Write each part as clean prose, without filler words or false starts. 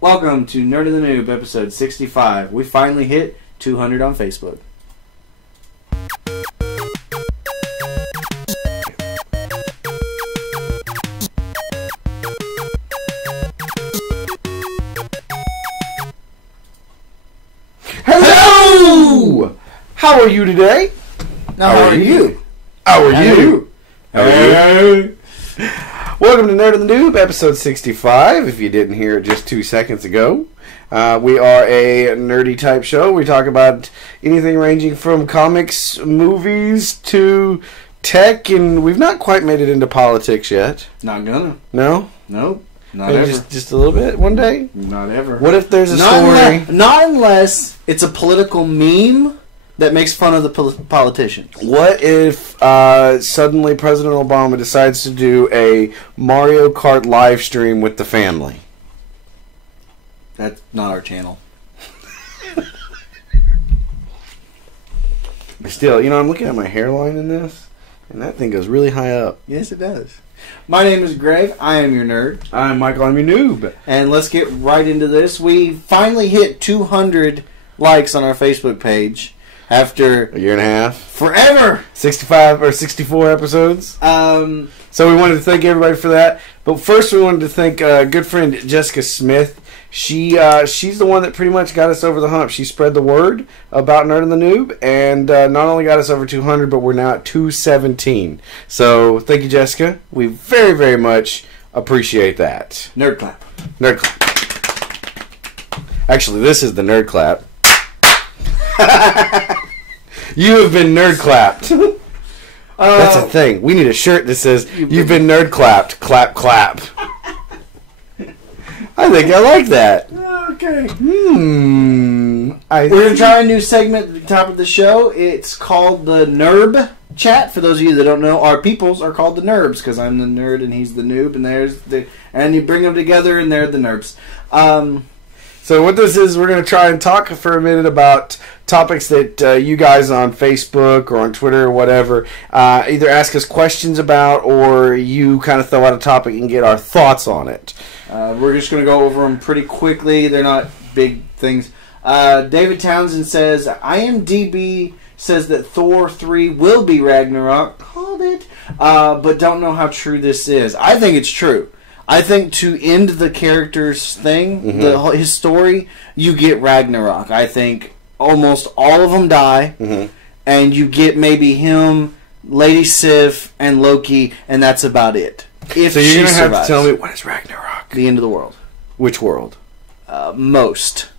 Welcome to Nerd of the Noob, episode 65. We finally hit 200 on Facebook. Hello! How are you today? How are you? How are you? Welcome to Nerd of the Noob, episode 65, if you didn't hear it just 2 seconds ago. We are a nerdy type show. We talk about anything ranging from comics, movies, to tech, and we've not quite made it into politics yet. Not gonna. No? Nope. Not Maybe ever. just a little bit one day? Not ever. What if there's a story? Not unless it's a political meme that makes fun of the politicians. What if suddenly President Obama decides to do a Mario Kart live stream with the family? That's not our channel. Still, I'm looking at my hairline in this, and that thing goes really high up. Yes, it does. My name is Greg. I am your nerd. I'm Michael. I'm your noob. And let's get right into this. We finally hit 200 likes on our Facebook page after A year and a half. forever. 65 or 64 episodes. So we wanted to thank everybody for that. But first we wanted to thank a good friend, Jessica Smith. She's the one that pretty much got us over the hump. She spread the word about Nerd of the Noob, and not only got us over 200, but we're now at 217. So thank you, Jessica. We very, very much appreciate that. Nerd clap. Nerd clap. Actually, this is the nerd clap. You have been nerd clapped. That's a thing. We need a shirt that says, "You've been nerd clapped. Clap, clap." I think I like that. Okay. We're We're going to try a new segment at the top of the show. It's called the Nerb Chat. For those of you that don't know, our peoples are called the Nerbs because I'm the nerd and he's the noob, and you bring them together and they're the Nerbs. So what this is, we're going to try and talk for a minute about topics that you guys on Facebook or on Twitter or whatever either ask us questions about, or you kind of throw out a topic and get our thoughts on it. We're just going to go over them pretty quickly. They're not big things. David Townsend says, IMDb says that Thor 3 will be Ragnarok. Called it. But don't know how true this is. I think it's true. I think to end the character's thing, his story, you get Ragnarok. I think almost all of them die, and you get maybe him, Lady Sif, and Loki, and that's about it. If So you're going to have survives. to tell me, what is Ragnarok? The end of the world. Which world? Most.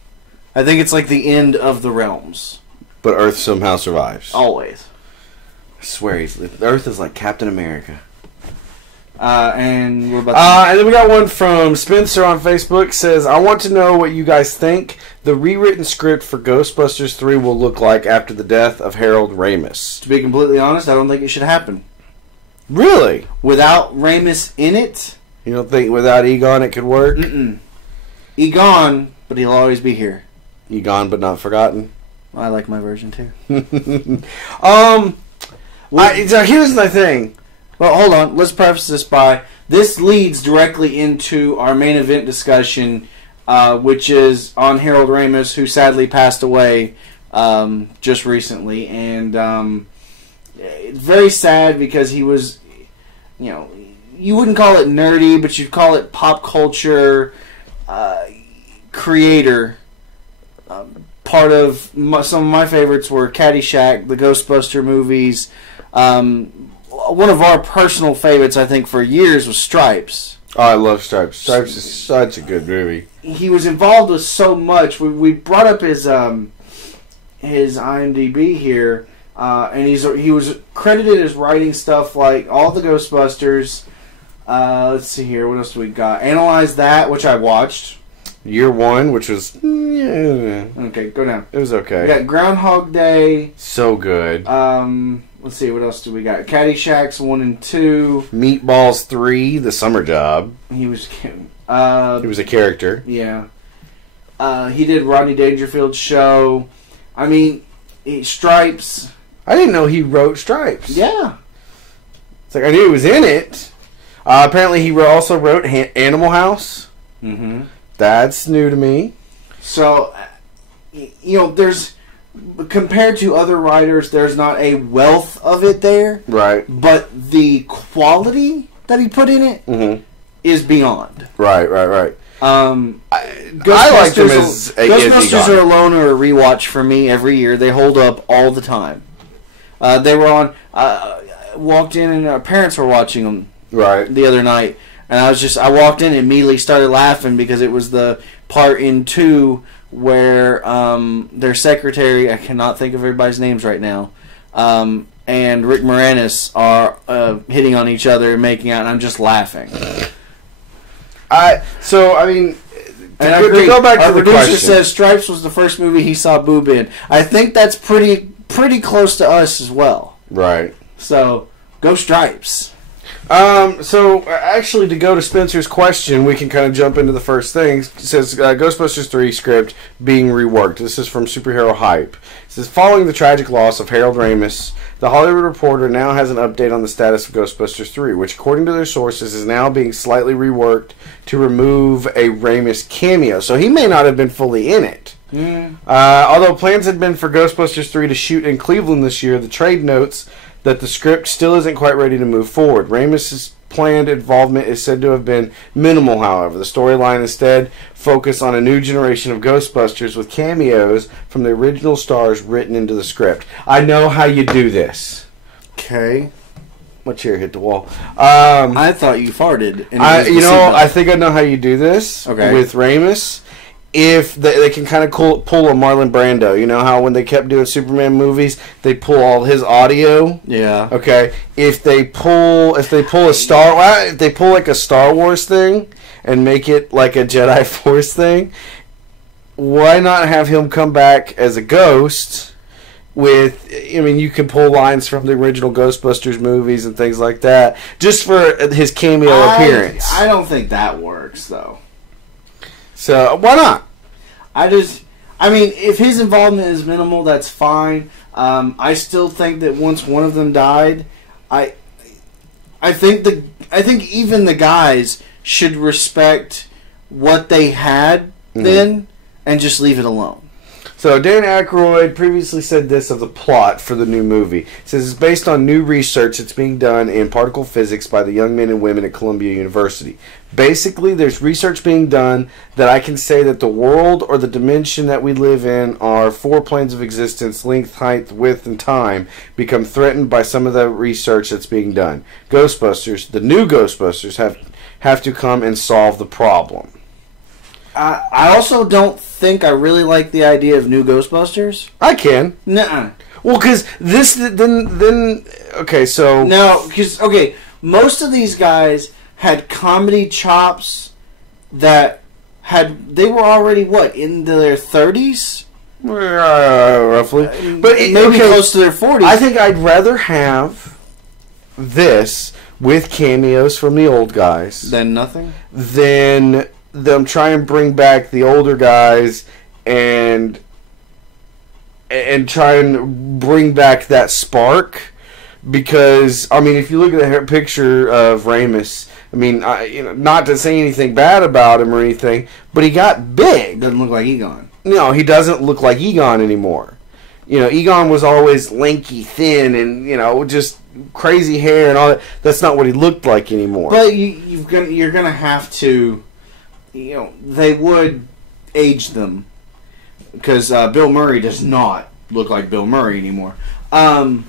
I think it's like the end of the realms. But Earth somehow survives. Always. I swear, Earth is like Captain America. And we're about And then we got one from Spencer on Facebook. Says, I want to know what you guys think the rewritten script for Ghostbusters 3 will look like after the death of Harold Ramis. to be completely honest, I don't think it should happen. Really? Without Ramis in it, You don't think without Egon it could work? Egon, but he'll always be here. Egon but not forgotten. I like my version too. So here's the thing. Well, hold on. Let's preface this by, this leads directly into our main event discussion, which is on Harold Ramis, who sadly passed away just recently. And it's very sad because he was, you wouldn't call it nerdy, but you'd call it pop culture creator. Part of some of my favorites were Caddyshack, the Ghostbuster movies. One of our personal favorites, I think, for years was Stripes. Oh, I love Stripes. Stripes is such a good movie. He was involved with so much. We brought up his IMDb here, and he was credited as writing stuff like all the Ghostbusters. Let's see here, what else do we got? Analyze That, which I watched. Year One, which was Okay, go down. it was okay. We got Groundhog Day. So good. Let's see, what else do we got? Caddyshack's 1 and 2. Meatballs 3, The Summer Job. He was He was a character. yeah. He did Rodney Dangerfield's show. I mean, Stripes. I didn't know he wrote Stripes. Yeah. It's like I knew he was in it. Apparently, he also wrote Animal House. Mm-hmm. That's new to me. So, there's... Compared to other writers, there's not a wealth of it there. Right. But the quality that he put in it is beyond. Right. I like them as Ghostbusters are a loner or a rewatch for me every year. They hold up all the time. They were on... walked in and our parents were watching them the other night. And I walked in and immediately started laughing because it was the part in 2 where their secretary, I cannot think of everybody's names right now, and Rick Moranis are hitting on each other and making out, and I'm just laughing. To go back to the question. Says Stripes was the first movie he saw boob in. I think that's pretty close to us as well. Right. So, go Stripes. Actually, to go to Spencer's question, we can kind of jump into the first thing. It says, Ghostbusters 3 script being reworked. This is from Superhero Hype. It says, following the tragic loss of Harold Ramis, The Hollywood Reporter now has an update on the status of Ghostbusters 3, which, according to their sources, is now being slightly reworked to remove a Ramis cameo. So he may not have been fully in it. Although plans had been for Ghostbusters 3 to shoot in Cleveland this year, the trade notes that the script still isn't quite ready to move forward. Ramis' planned involvement is said to have been minimal, however. The storyline instead focused on a new generation of Ghostbusters with cameos from the original stars written into the script. I know how you do this. Okay. My chair hit the wall. I thought you farted. I think I know how you do this with Ramis. If they can kind of pull a Marlon Brando, you know how when they kept doing Superman movies, they pull all his audio. Yeah. Okay. If they pull like a Star Wars thing and make it like a Jedi Force thing, why not have him come back as a ghost? You can pull lines from the original Ghostbusters movies and things like that, just for his cameo appearance. I don't think that works though. So, why not? If his involvement is minimal, that's fine. I still think that once one of them died, I think even the guys should respect what they had then and just leave it alone. So, Dan Aykroyd previously said this of the plot for the new movie. It says it's based on new research that's being done in particle physics by the young men and women at Columbia University. Basically, there's research being done that I can say that the world or the dimension that we live in are 4 planes of existence, length, height, width, and time, become threatened by some of the research that's being done. Ghostbusters, the new Ghostbusters, have to come and solve the problem. I also don't think I really like the idea of new Ghostbusters. I can. Nuh-uh. Well, because this then okay, so no, because most of these guys had comedy chops that they were already in their 30s, roughly, but maybe close to their 40s. I think I'd rather have this with cameos from the old guys than nothing. Than them try and bring back the older guys and try and bring back that spark, because if you look at the picture of Ramis, not to say anything bad about him or anything, but he got big. Doesn't look like Egon. No, he doesn't look like Egon anymore. Egon was always lanky, thin, and just crazy hair and all that. That's not what he looked like anymore. But you're gonna have to. They would age them because Bill Murray does not look like Bill Murray anymore. I don't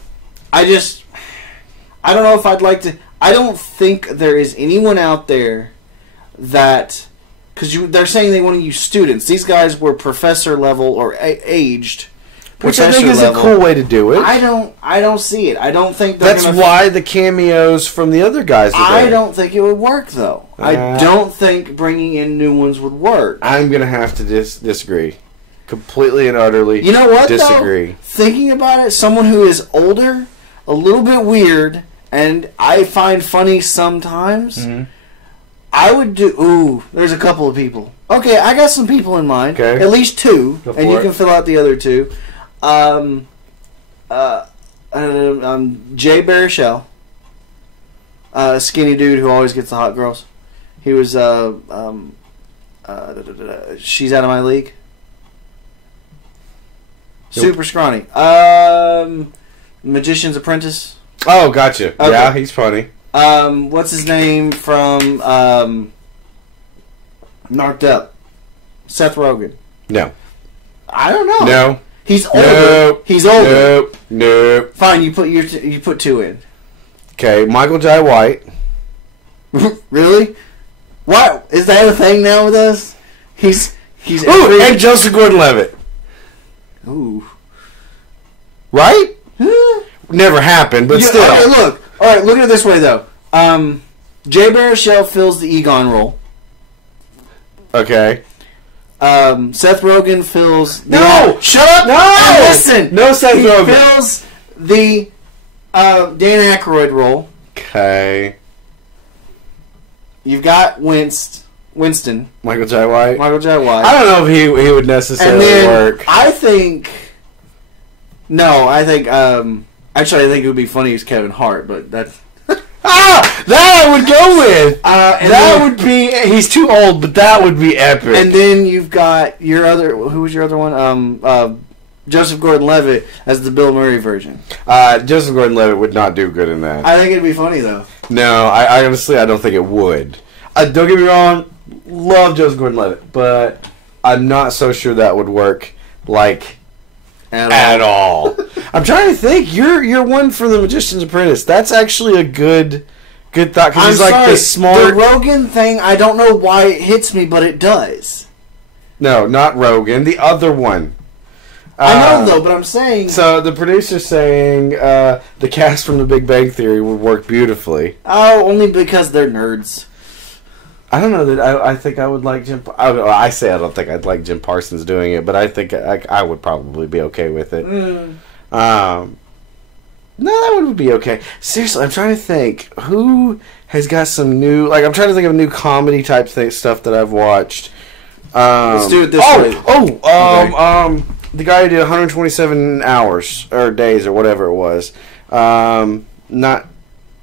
know if I'd like to. I don't think there is anyone out there that, because they're saying they want to use students. These guys were professor level or aged. Which I think is a cool way to do it. I don't see it. I don't think that's why the cameos from the other guys are there. I don't think it would work though. I don't think bringing in new ones would work. I'm gonna have to disagree, completely and utterly. You know what? Disagree. Though? Thinking about it, someone who is older, a little bit weird, and I find funny sometimes. Mm-hmm. I would do. Ooh, there's a couple of people. Okay, I got some people in mind. Okay. At least 2, and you can fill out the other 2. Jay Baruchel, a skinny dude who always gets the hot girls. He was She's Out of My League. Nope. Super scrawny. Magician's Apprentice. Oh, gotcha. Okay. Yeah, he's funny. What's his name from Knocked Up? Seth Rogen. No. I don't know. No. He's older. Nope. He's older. Nope. Nope. Fine, you put 2 in. Okay, Michael J. White. Really? What? Is that a thing now with us? He's Ooh, and Joseph Gordon-Levitt. Ooh. Right? Never happened, but still. Okay, look. All right, look at it this way though. Jay Baruchel fills the Egon role. Okay. Seth Rogen fills the Shut up! No! And listen! No Seth Rogen. He fills the Dan Aykroyd role. Okay. You've got Winston. Michael J. White. Michael J. White. I don't know if he would necessarily work. I think... No, I think... actually, I think it would be funny as Kevin Hart, but that's... That I would go with. That would be... He's too old, but that would be epic. And then you've got your other... Who was your other one? Joseph Gordon-Levitt as the Bill Murray version. Joseph Gordon-Levitt would not do good in that. I think it'd be funny, though. No, I honestly, I don't think it would. Don't get me wrong, love Joseph Gordon-Levitt, but I'm not so sure that would work, like, at all. I'm trying to think. You're one for The Magician's Apprentice. That's actually a good thought, because he's like the smart... The Rogan thing, I don't know why it hits me, but it does. No, not Rogan. The other one. I know, though, but I'm saying... So, the producer's saying the cast from The Big Bang Theory would work beautifully. Oh, only because they're nerds. I don't know that I think I would like Jim... I say I don't think I'd like Jim Parsons doing it, but I think I would probably be okay with it. No, that would be okay. Seriously, I'm trying to think. Who has got some new... Like, I'm trying to think of new comedy type stuff that I've watched. Let's do it this way. The guy who did 127 hours, or days, or whatever it was. Not...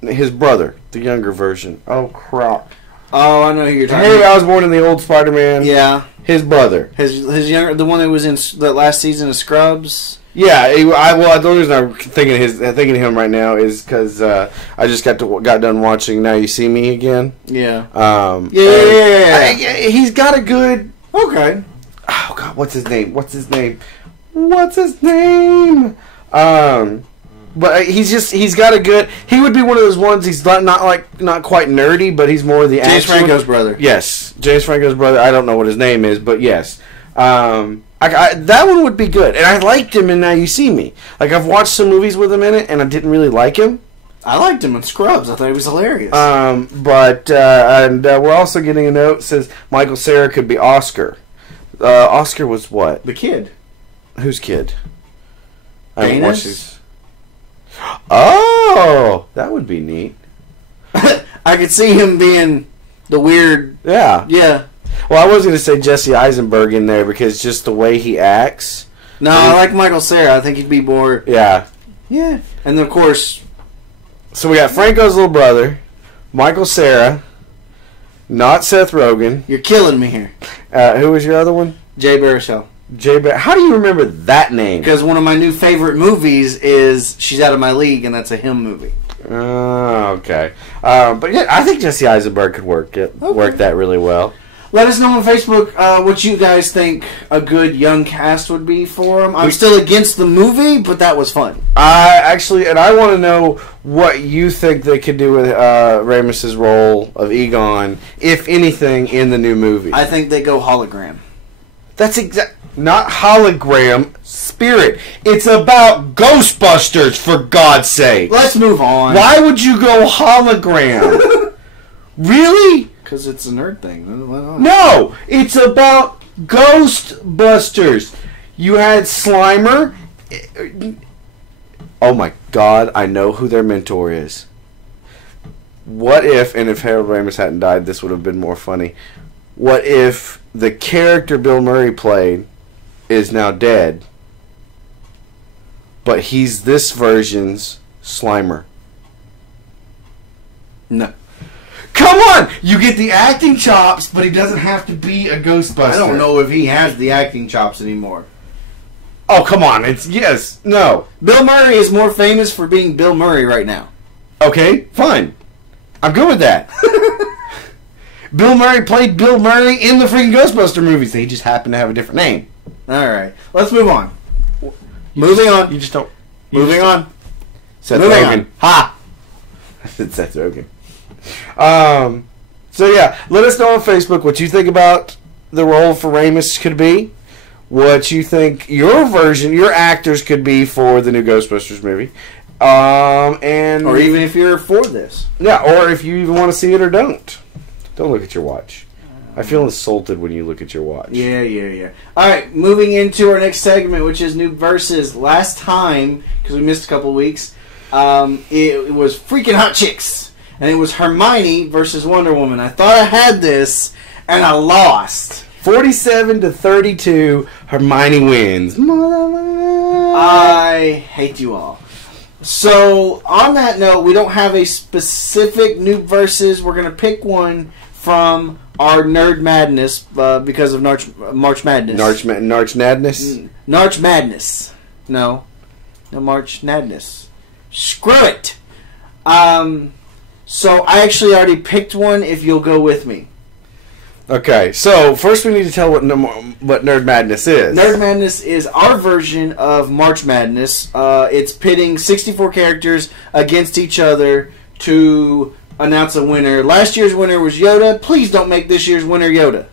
His brother, the younger version. Oh, crap. Oh, I know who you're talking Hey, about. I was born in the old Spider-Man. Yeah. His brother. His younger... The one that was in the last season of Scrubs. Yeah, the only reason I'm thinking of him right now is because I just got done watching Now You See Me again. Yeah. Yeah. He's got a good... Okay. Oh, God, what's his name? But he's got a good... He would be one of those ones, he's not quite nerdy, but he's more the James Franco's brother. Yes, James Franco's brother. I don't know what his name is, but yes. That one would be good. And I liked him in Now You See Me. Like, I've watched some movies with him in it, and I didn't really like him. I liked him in Scrubs. I thought he was hilarious. But we're also getting a note that says Michael Cera could be Oscar. Oscar was what? The kid. Whose kid? Dana's? Oh, that would be neat. I could see him being the weird... Yeah. Yeah. Well, I was going to say Jesse Eisenberg in there because just the way he acts. No, I like Michael Cera. I think he'd be more... Yeah. Yeah. And then, of course... So we got Franco's little brother, Michael Cera, not Seth Rogen. You're killing me here. Who was your other one? Jay Baruchel. How do you remember that name? Because one of my new favorite movies is She's Out of My League, and that's a him movie. Oh, okay. But yeah, I think Jesse Eisenberg could work that really well. Let us know on Facebook what you guys think a good young cast would be for him. I'm still against the movie, but that was fun. And I want to know what you think they could do with Ramus's role of Egon, if anything, in the new movie. I think they go hologram. That's not hologram, spirit. It's about Ghostbusters, for God's sake. Let's move on. Why would you go hologram? Really? Because it's a nerd thing. No, it's about Ghostbusters. You had Slimer. Oh my God, I know who their mentor is. What if, and if Harold Ramis hadn't died, this would have been more funny. What if the character Bill Murray played is now dead, but he's this version's Slimer? No. Come on! You get the acting chops, but he doesn't have to be a Ghostbuster. I don't know if he has the acting chops anymore. Oh, come on. It's yes. No. Bill Murray is more famous for being Bill Murray right now. Okay, fine. I'm good with that. Bill Murray played Bill Murray in the freaking Ghostbuster movies. They just happen to have a different name. Alright. Let's move on. Moving on. You just don't. Moving on. Seth Moving Rogen. on. Ha! I said Seth Rogen. So yeah, let us know on Facebook what you think about the role for Ramis could be. What you think your version, your actors could be for the new Ghostbusters movie. And or even if you're for this. Yeah, or if you even want to see it or don't. Don't look at your watch. I feel insulted when you look at your watch. Yeah. Alright, moving into our next segment, which is Noob Versus. Last time, because we missed a couple weeks, it was freaking hot chicks. And it was Hermione versus Wonder Woman. I thought I had this, and I lost. 47-32, Hermione wins. I hate you all. So, on that note, we don't have a specific Noob Versus. We're going to pick one from our Nerd Madness because of March Madness. Narch Madness? March Madness. No, March Madness. Screw it. So I actually already picked one. If you'll go with me. Okay, so first we need to tell what Nerd Madness is. Nerd Madness is our version of March Madness. It's pitting 64 characters against each other to announce a winner. Last year's winner was Yoda. Please don't make this year's winner Yoda.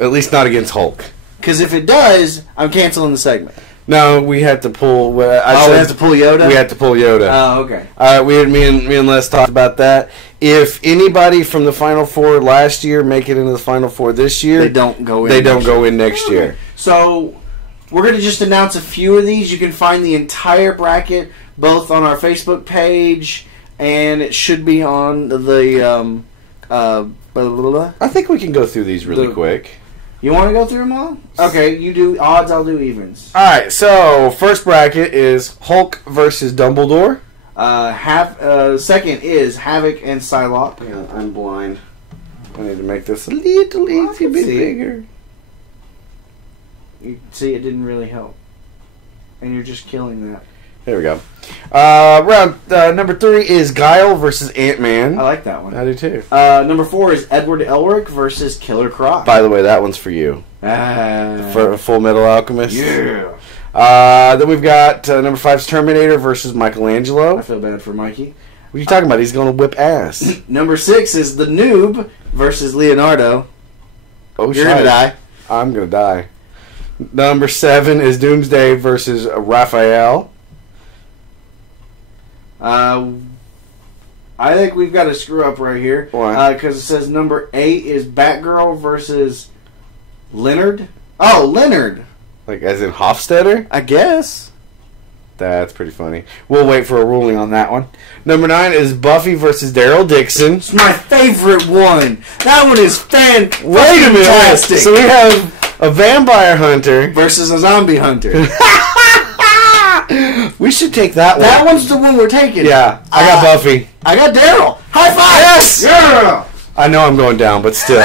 At least not against Hulk. Because if it does, I'm canceling the segment. No, we had to pull. We have to pull Yoda? We had to pull Yoda. Oh, okay. Me and Les talked about that. If anybody from the Final Four last year make it into the Final Four this year, they don't go in. Next year. So we're going to just announce a few of these. You can find the entire bracket both on our Facebook page, and it should be on the. I think we can go through these really quick. You want to go through them all? Okay, you do odds, I'll do evens. Alright, so first bracket is Hulk versus Dumbledore. Second is Havoc and Psylocke. Yeah, I'm blind. I need to make this a little bit bigger. You see, it didn't really help. And you're just killing that. There we go. Round number 3 is Guile versus Ant-Man. I like that one. I do too. Number 4 is Edward Elric versus Killer Croc. By the way, that one's for you. For Full Metal Alchemist. Yeah. Then we've got number 5's Terminator versus Michelangelo. I feel bad for Mikey. What are you talking about? He's going to whip ass. Number 6 is The Noob versus Leonardo. Oh, you're gonna die. I'm gonna die. Number 7 is Doomsday versus Raphael. I think we've got a screw up right here. Why? Because it says number 8 is Batgirl versus Leonard. Oh, Leonard. Like as in Hofstadter? I guess. That's pretty funny. We'll wait for a ruling on that one. Number 9 is Buffy versus Daryl Dixon. It's my favorite one. That one is fantastic. Wait a minute. So we have a vampire hunter versus a zombie hunter. We should take that one. That one's the one we're taking. Yeah, I got Buffy. I got Daryl. High five! Yes! Yeah! I know I'm going down, but still.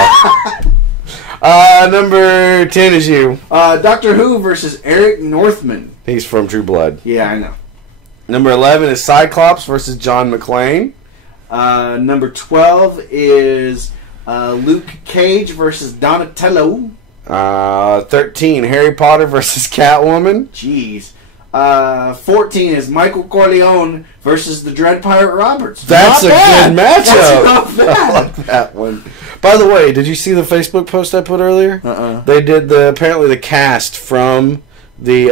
Number 10 is you. Doctor Who versus Eric Northman. He's from True Blood. Yeah, I know. Number 11 is Cyclops versus John McClane. Number 12 is Luke Cage versus Donatello. 13, Harry Potter versus Catwoman. Jeez. 14 is Michael Corleone versus the Dread Pirate Roberts. That's a good matchup. That's not bad. I like that one. By the way, did you see the Facebook post I put earlier? They did apparently the cast from the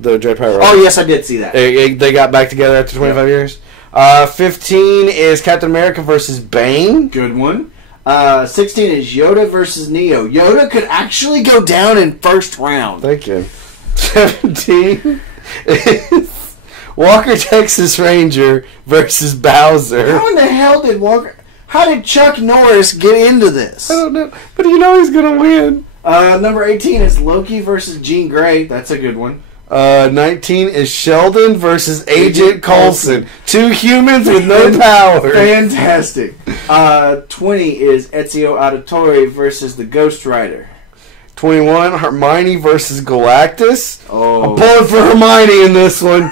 Dread Pirate Roberts. Oh yes, I did see that. They got back together after 25 years. 15 is Captain America versus Bane. Good one. 16 is Yoda versus Neo. Yoda could actually go down in first round. Thank you. 17 is Walker Texas Ranger versus Bowser. How in the hell did how did Chuck Norris get into this? I don't know, but you know he's gonna win. Number 18 is Loki versus Jean Grey. That's a good one. 19 is Sheldon versus Agent Coulson. 2 humans with no power. Fantastic. 20 is Ezio Auditore versus the Ghost Rider. 21, Hermione versus Galactus. Oh. I'm pulling for Hermione in this one.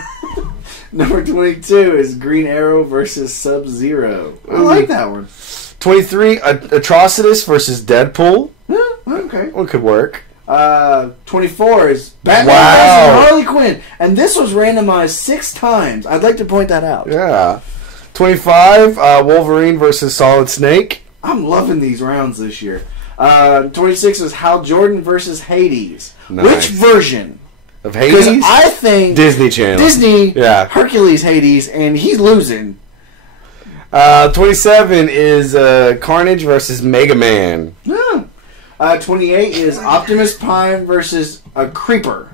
Number 22 is Green Arrow versus Sub-Zero. I like that one. 23, Atrocitus versus Deadpool. Okay. One could work. 24 is Batman versus Harley Quinn. And this was randomized 6 times. I'd like to point that out. Yeah. 25, Wolverine versus Solid Snake. I'm loving these rounds this year. 26 is Hal Jordan versus Hades. Nice. Which version? Of Hades? Because I think Disney Channel. Disney, yeah. Hercules Hades, and he's losing. 27 is Carnage versus Mega Man. Yeah. 28 is Optimus Prime versus a Creeper.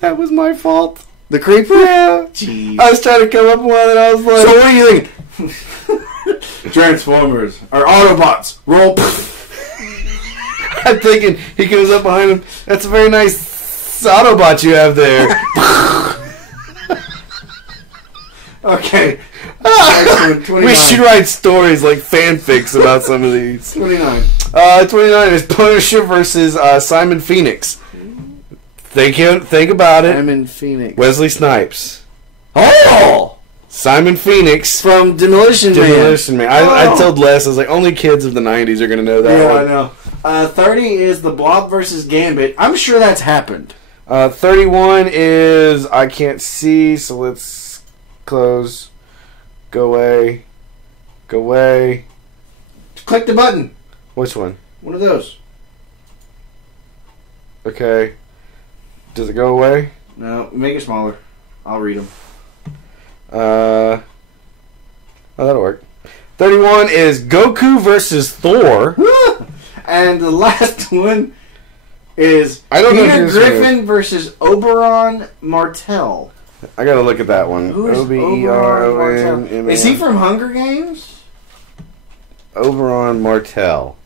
That was my fault. The Creeper? Yeah. Jeez. I was trying to come up with one and I was like... So what are you thinking? Transformers. Or Autobots. Roll. I'm thinking he goes up behind him. That's a very nice Autobot you have there. Okay. We should write stories like fanfics about some of these. 29. 29 is Punisher versus Simon Phoenix. Think about it. Simon Phoenix. Wesley Snipes. Oh! Simon Phoenix from Demolition Man. I told Les, I was like, only kids of the 90s are going to know that one. Yeah, I know. 30 is The Blob versus Gambit. I'm sure that's happened. 31 is I Can't See, so let's close. Go away. Go away. Click the button. Which one? One of those. Okay. Does it go away? No, make it smaller. I'll read them. Oh, that'll work. 31 is Goku versus Thor. And the last one is Peter Griffin versus Oberon Martell. I gotta look at that one. Who is Oberon Martell? Is he from Hunger Games? Oberon Martell.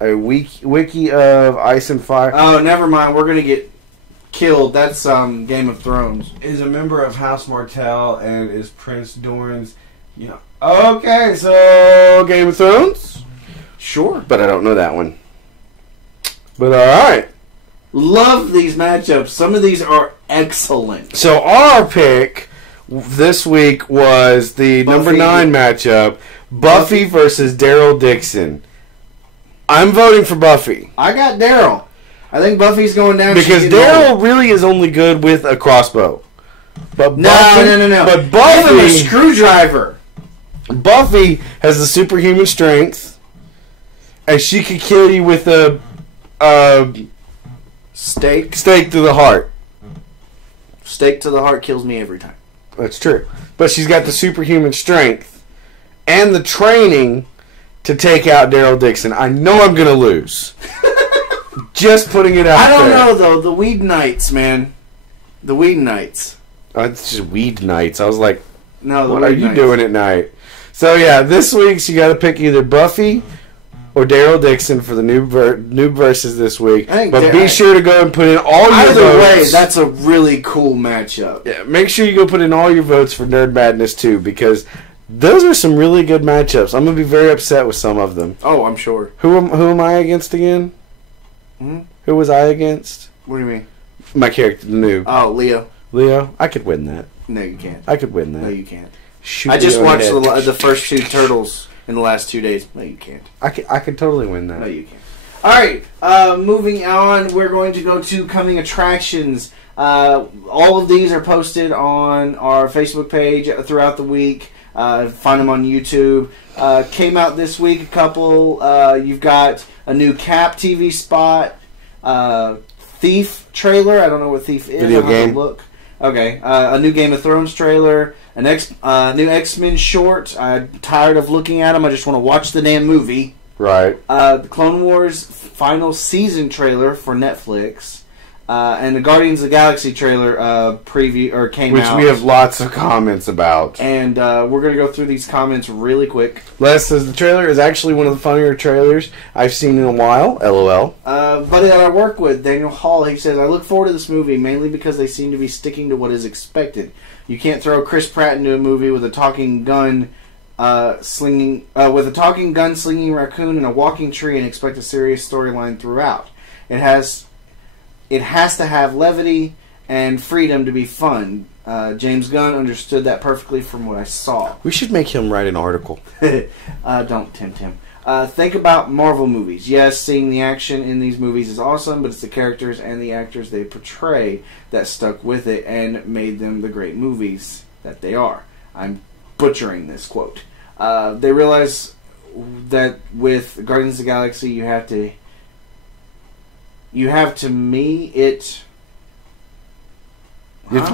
A wiki of Ice and Fire. Oh, never mind. We're gonna get killed. That's Game of Thrones. Is a member of House Martell and is Prince Doran's. Yeah. Okay, so Game of Thrones. Sure, but I don't know that one. But all right. Love these matchups. Some of these are excellent. So our pick this week was the number 9 matchup, Buffy versus Daryl Dixon. I'm voting for Buffy. I got Daryl. I think Buffy's going down because Daryl really is only good with a crossbow. But no. But Buffy, give him a screwdriver. Buffy has the superhuman strength, and she could kill you with a stake to the heart. Stake to the heart kills me every time. That's true. But she's got the superhuman strength and the training to take out Daryl Dixon. I know I'm going to lose. Just putting it out there. I don't know, though. The Weed Knights, man. The Weed Knights. Oh, it's just Weed Nights. I was like, no, what are you doing at night? So, yeah, this week's you got to pick either Buffy or Daryl Dixon for the Noob versus this week. But be sure to go and put in all your votes. Either way, that's a really cool matchup. Yeah, make sure you go put in all your votes for Nerd Madness, too, because those are some really good matchups. I'm going to be very upset with some of them. Oh, I'm sure. Who am I against again? Hmm? Who was I against? What do you mean? My character, the Noob. Oh, Leo. Leo? I could win that. No, you can't. I could win that. No, you can't. Shoot I just watched the first 2 Turtles in the last 2 days. No, you can't. I could totally win that. No, you can't. All right, moving on, we're going to go to coming attractions. All of these are posted on our Facebook page throughout the week. Find them on YouTube. Came out this week, a couple. You've got a new Cap TV spot, Thief trailer. I don't know what Thief is. Video game. Look. Okay, a new Game of Thrones trailer, new X-Men short. I'm tired of looking at them. I just want to watch the damn movie. Right. The Clone Wars final season trailer for Netflix. And the Guardians of the Galaxy trailer preview came out, which we have lots of comments about. And we're going to go through these comments really quick. Les says the trailer is actually one of the funnier trailers I've seen in a while. LOL. Buddy that I work with, Daniel Hall, he says, I look forward to this movie mainly because they seem to be sticking to what is expected. You can't throw Chris Pratt into a movie with a talking gun slinging raccoon and a walking tree and expect a serious storyline throughout. It has to have levity and freedom to be fun. James Gunn understood that perfectly from what I saw. We should make him write an article. Don't tempt him. Think about Marvel movies. Yes, seeing the action in these movies is awesome, but it's the characters and the actors they portray that stuck with it and made them the great movies that they are. I'm butchering this quote. They realize that with Guardians of the Galaxy, you have to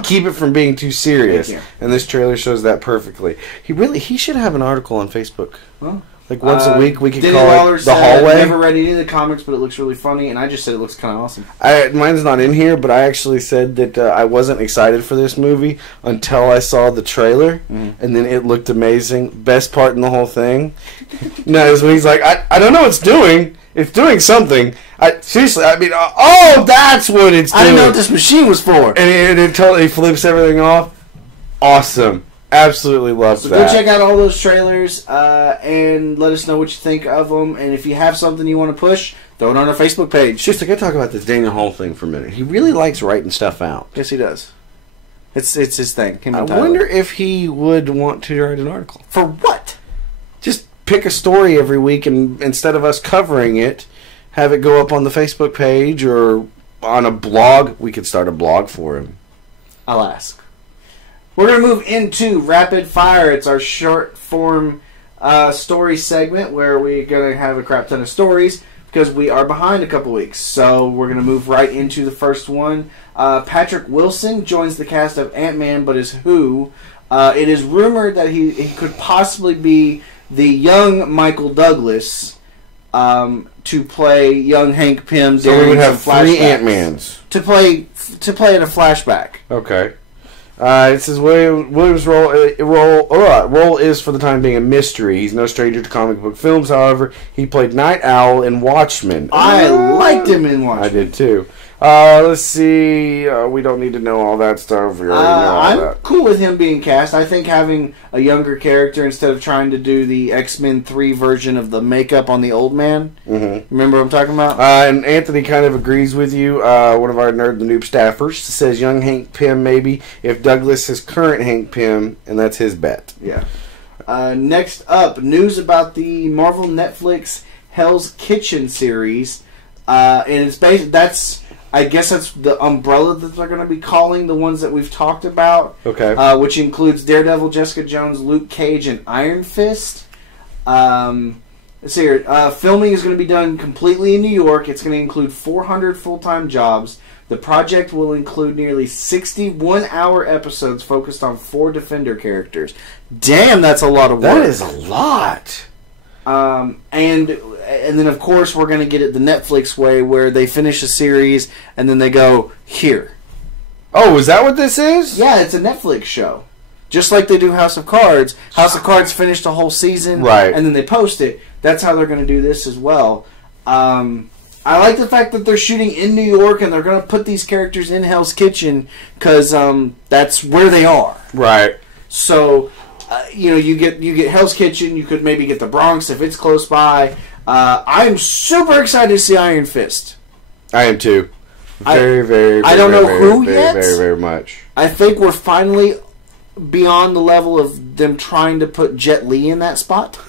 keep it from being too serious, and this trailer shows that perfectly. He should have an article on Facebook. Huh? Like once a week, we could call it The Hallway. I've never read any of the comics, but it looks really funny, and I just said it looks kind of awesome. Mine's not in here, but I actually said that I wasn't excited for this movie until I saw the trailer, and then it looked amazing. Best part in the whole thing, is when he's like, I don't know what it's doing. It's doing something. Seriously, that's what it's doing. I didn't know what this machine was for. And it totally flips everything off. Awesome. Absolutely love that. So go check out all those trailers and let us know what you think of them. And if you have something you want to push, throw it on our Facebook page. Just I got to talk about this Daniel Hall thing for a minute. He really likes writing stuff out. Yes, he does. It's his thing. I wonder if he would want to write an article. For what? Just pick a story every week, and instead of us covering it, have it go up on the Facebook page or on a blog. We could start a blog for him. I'll ask. We're going to move into Rapid Fire. It's our short form story segment where we're going to have a crap ton of stories because we are behind a couple weeks. So we're going to move right into the first one. Patrick Wilson joins the cast of Ant-Man, but is who? It is rumored that he could possibly be the young Michael Douglas to play young Hank Pym. So we would have 3 Ant-Mans to play in a flashback. Okay. It says Williams' role is for the time being a mystery. He's no stranger to comic book films. However, he played Night Owl in Watchmen. I liked him in Watchmen. I did too. Let's see. We don't need to know all that stuff. We already know all that. I'm cool with him being cast. I think having a younger character instead of trying to do the X-Men 3 version of the makeup on the old man. Mm-hmm. Remember what I'm talking about? And Anthony kind of agrees with you. One of our Nerd the Noob staffers says young Hank Pym maybe if Douglas is current Hank Pym, and that's his bet. Yeah. Next up, news about the Marvel Netflix Hell's Kitchen series. And it's based. I guess that's the umbrella that they're going to be calling the ones that we've talked about. Okay. Which includes Daredevil, Jessica Jones, Luke Cage, and Iron Fist. Let's see here. Filming is going to be done completely in New York. It's going to include 400 full-time jobs. The project will include nearly 60 one-hour episodes focused on 4 Defender characters. Damn, that's a lot of work. That is a lot. And then, of course, we're going to get it the Netflix way where they finish a series and then they go, here. Oh, is that what this is? Yeah, it's a Netflix show. Just like they do House of Cards. House of Cards finished a whole season. Right. And then they post it. That's how they're going to do this as well. I like the fact that they're shooting in New York and they're going to put these characters in Hell's Kitchen because that's where they are. Right. So... you get Hell's Kitchen. You could maybe get the Bronx if it's close by. I'm super excited to see Iron Fist. I am too. Very. I don't know who yet. Very much. I think we're finally beyond the level of them trying to put Jet Li in that spot.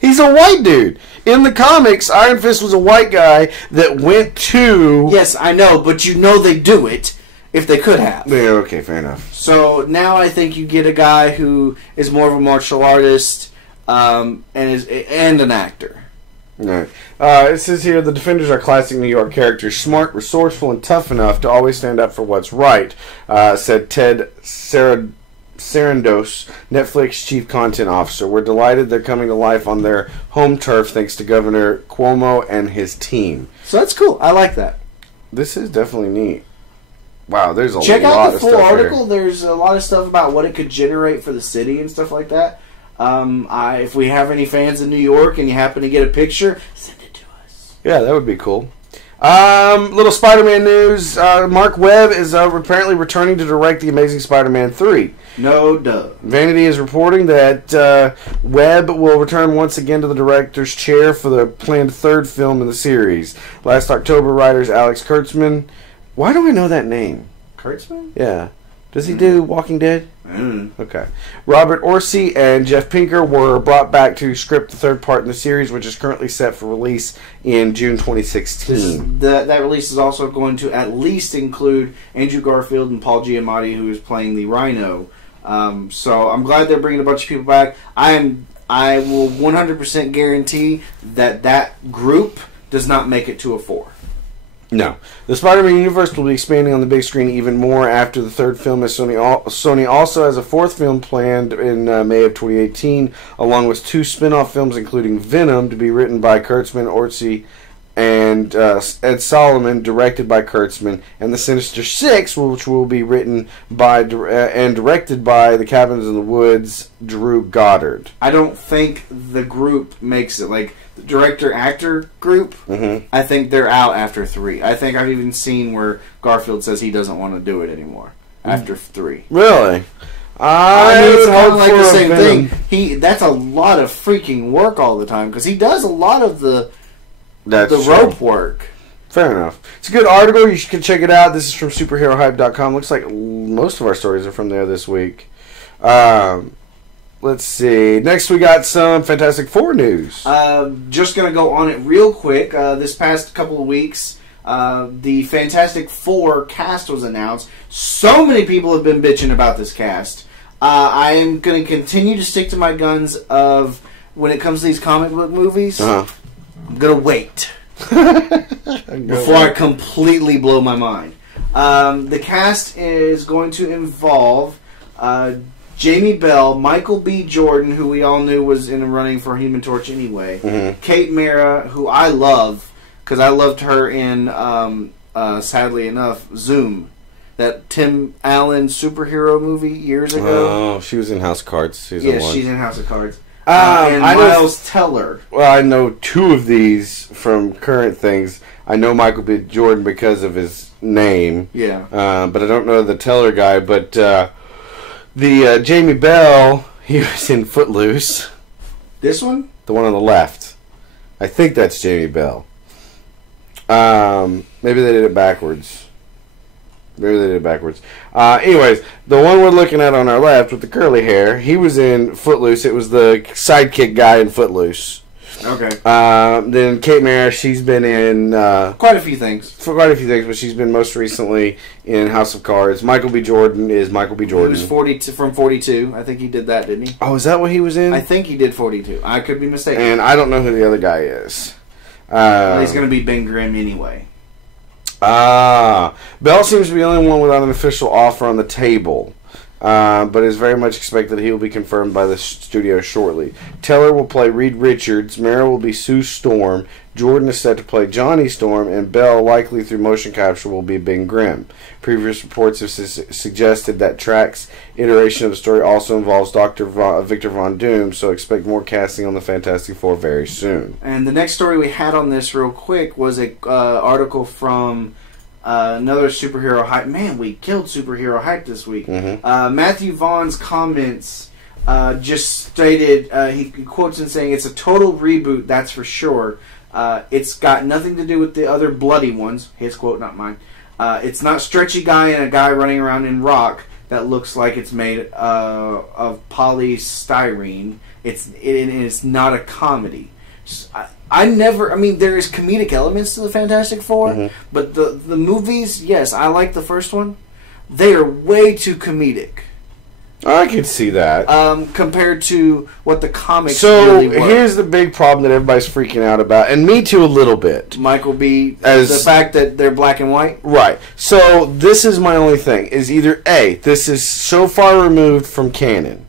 He's a white dude. In the comics, Iron Fist was a white guy that went to... Yes, I know, but you know they do it. If they could have. Yeah, okay, fair enough. So now I think you get a guy who is more of a martial artist and an actor. Right. It says here the Defenders are classic New York characters, smart, resourceful, and tough enough to always stand up for what's right, said Ted Sarandos, Netflix Chief Content Officer. We're delighted they're coming to life on their home turf thanks to Governor Cuomo and his team. So that's cool. I like that. This is definitely neat. Wow, there's a lot of stuff. Check out the full article. Here. There's a lot of stuff about what it could generate for the city and stuff like that. If we have any fans in New York and you happen to get a picture, send it to us. Yeah, that would be cool. Little Spider-Man news. Mark Webb is apparently returning to direct The Amazing Spider-Man 3. No duh. Vanity is reporting that Webb will return once again to the director's chair for the planned third film in the series. Last October, writers Alex Kurtzman... Why do I know that name? Kurtzman? Yeah. Does he do Walking Dead? Mm. Okay. Robert Orci and Jeff Pinker were brought back to script the third part in the series, which is currently set for release in June 2016. That release is also going to at least include Andrew Garfield and Paul Giamatti, who is playing the Rhino. So I'm glad they're bringing a bunch of people back. I will 100% guarantee that group does not make it to a 4. No. The Spider-Man universe will be expanding on the big screen even more after the third film, as Sony also has a fourth film planned in May of 2018, along with 2 spin-off films, including Venom, to be written by Kurtzman, Orci, and Ed Solomon, directed by Kurtzman, and The Sinister Six, which will be written by and directed by The Cabins in the Woods' Drew Goddard. I don't think the group makes it. Like, the director-actor group, I think they're out after 3. I think I've even seen where Garfield says he doesn't want to do it anymore after 3. Really? I mean, it's kind of like the same thing. That's a lot of freaking work all the time, because he does a lot of the rope work. Fair enough. It's a good article. You can check it out. This is from superherohype.com. Looks like most of our stories are from there this week. Let's see. Next, we got some Fantastic Four news. Just going to go on it real quick. This past couple of weeks, the Fantastic Four cast was announced. So many people have been bitching about this cast. I am going to continue to stick to my guns of when it comes to these comic book movies. I'm going to wait before I completely blow my mind. The cast is going to involve Jamie Bell, Michael B. Jordan, who we all knew was in the running for Human Torch anyway, Kate Mara, who I love, because I loved her in, sadly enough, Zoom. That Tim Allen superhero movie years ago. Oh, she was in House of Cards season 1. Yeah, she's in House of Cards. And Miles Teller. Well, I know 2 of these from current things. I know Michael B. Jordan because of his name. Yeah. But I don't know the Teller guy. But the Jamie Bell, he was in Footloose. This one? The one on the left. I think that's Jamie Bell. Maybe they did it backwards. Anyways, the one we're looking at on our left with the curly hair, he was in Footloose. It was the sidekick guy in Footloose. Okay. Then Kate Mara, she's been in quite a few things. But she's been most recently in House of Cards. Michael B. Jordan is Michael B. Jordan. He was 42 from 42. I think he did that, didn't he? Oh, is that what he was in? I think he did 42. I could be mistaken. And I don't know who the other guy is. He's going to be Ben Grimm anyway. Bell seems to be the only one without an official offer on the table, but is very much expected he will be confirmed by the studio shortly. Teller will play Reed Richards, Mara will be Sue Storm, Jordan is set to play Johnny Storm, and Bell, likely through motion capture, will be Ben Grimm. Previous reports have suggested that Track's iteration of the story also involves Victor Von Doom, so expect more casting on the Fantastic Four very soon. And the next story we had on this real quick was a article from another superhero hype. Man, we killed superhero hype this week. Matthew Vaughn's comments just stated, he quotes him saying, "It's a total reboot, that's for sure. It's got nothing to do with the other bloody ones." His quote, not mine. It's not stretchy guy and a guy running around in rock that looks like it's made of polystyrene. It's not a comedy. I mean, there is comedic elements to the Fantastic Four, but the movies, yes, I like the first one. They are way too comedic. I can see that. Compared to what the comics really were. So, here's the big problem that everybody's freaking out about, and me too a little bit. Michael B. The fact that they're black and white? Right. So, this is my only thing, is either A, this is so far removed from canon,